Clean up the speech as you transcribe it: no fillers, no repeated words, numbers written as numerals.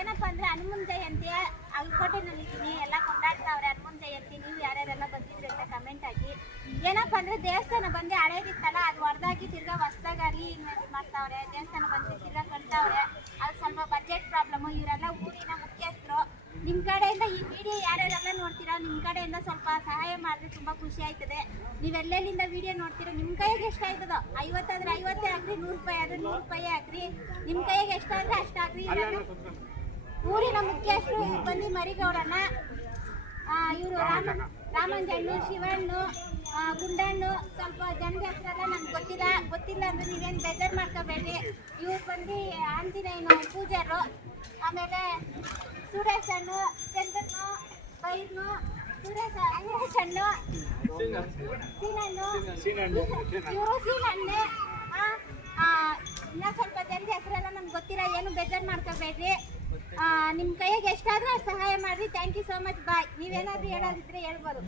ಏನಪ್ಪ ಅಂದ್ರೆ ಹನುಮನ್ ಜಯಂತಿ ಅಲ್ಕೋಟೆನಲ್ಲಿದ್ದೀನಿ, ಎಲ್ಲ ಕೊಂಡಾಡ್ತಾವ್ರೆ ಹನುಮನ್ ಜಯಂತಿ. ನೀವು ಯಾರ್ಯಾರೆಲ್ಲ ಬಂದಿದ್ರಿ ಅಂತ ಕಮೆಂಟ್ ಹಾಕಿ. ಏನಪ್ಪ ಅಂದ್ರೆ ದೇವಸ್ಥಾನ ಬಂದು ಹಳೇದಿತ್ತಲ್ಲ, ಅದು ಹೊಡೆದಾಕಿ ತಿರ್ಗಾ ಹೊಸದಾಗಿ ಇನ್ವೆಸ್ಟ್ ಮಾಡ್ತಾವ್ರೆ. ದೇವಸ್ಥಾನ ಬಂದು ತಿರ್ಗಾ ಕಟ್ತಾವ್ರೆ. ಅದು ಸ್ವಲ್ಪ ಬಜೆಟ್ ಪ್ರಾಬ್ಲಮ್. ಇವರೆಲ್ಲ ಊರಿನ ಮುಖ್ಯಸ್ಥರು. ನಿಮ್ಮ ಕಡೆಯಿಂದ ಈ ವಿಡಿಯೋ ಯಾರ್ಯಾರೆಲ್ಲ ನೋಡ್ತೀರಾ, ನಿಮ್ಮ ಕಡೆಯಿಂದ ಸ್ವಲ್ಪ ಸಹಾಯ ಮಾಡಿದ್ರೆ ತುಂಬ ಖುಷಿ ಆಯ್ತದೆ. ನೀವೆಲ್ಲೆಲ್ಲಿಂದ ವಿಡಿಯೋ ನೋಡ್ತೀರೋ ನಿಮ್ಮ ಕೈಗೆ ಎಷ್ಟಾಯ್ತದೋ, 50 ಆದ್ರೆ 50 ಹಾಕ್ರಿ, 100 ರೂಪಾಯಿ ಆದ್ರೆ 100 ರೂಪಾಯಿ ಹಾಕ್ರಿ. ನಿಮ್ಮ ಕೈಗೆ ಎಷ್ಟಾದ್ರೆ ಅಷ್ಟು ಹಾಕ್ರಿ. ಊರಿನ ಮುಖ್ಯಸ್ಥರು ಬಂದು ಮರಿಗೌಡಣ್ಣ, ಇವರು ರಾಮಂಜಣ್ಣು, ಶಿವಣ್ಣು, ಗುಂಡಣ್ಣು, ಸ್ವಲ್ಪ ಜನದ ಹೆಸರೆಲ್ಲ ನಮ್ಗೆ ಗೊತ್ತಿಲ್ಲ ಅಂದ್ರೆ ನೀವೇನು ಬೇಜಾರು ಮಾಡ್ಕೋಬೇಡಿ. ಇವ್ರು ಬಂದು ಆಂಜನೇಯನು ಪೂಜಾರು, ಆಮೇಲೆ ಸುರೇಶಣ್ಣು, ಚಂದ್ರನು, ಬೈರ್ನು, ಸುರೇಶಣ್ಣು, ಸೀನಣ್ಣು, ಇವರು ಸೀನಣ್ಣೆ. ಇನ್ನೂ ಸ್ವಲ್ಪ ಜನದ ಹೆಸರೆಲ್ಲ ನಮ್ಗೆ ಗೊತ್ತಿಲ್ಲ, ಏನು ಬೇಜಾರು ಮಾಡ್ಕೋಬೇಡ್ರಿ. ನಿಮ್ಮ ಕೈಗೆ ಎಷ್ಟಾದರೂ ಸಹಾಯ ಮಾಡಿರಿ. Thank you so much. Bye. ನೀವೇನಾದರೂ ಹೇಳೋದಿದ್ರೆ ಹೇಳ್ಬೋದು.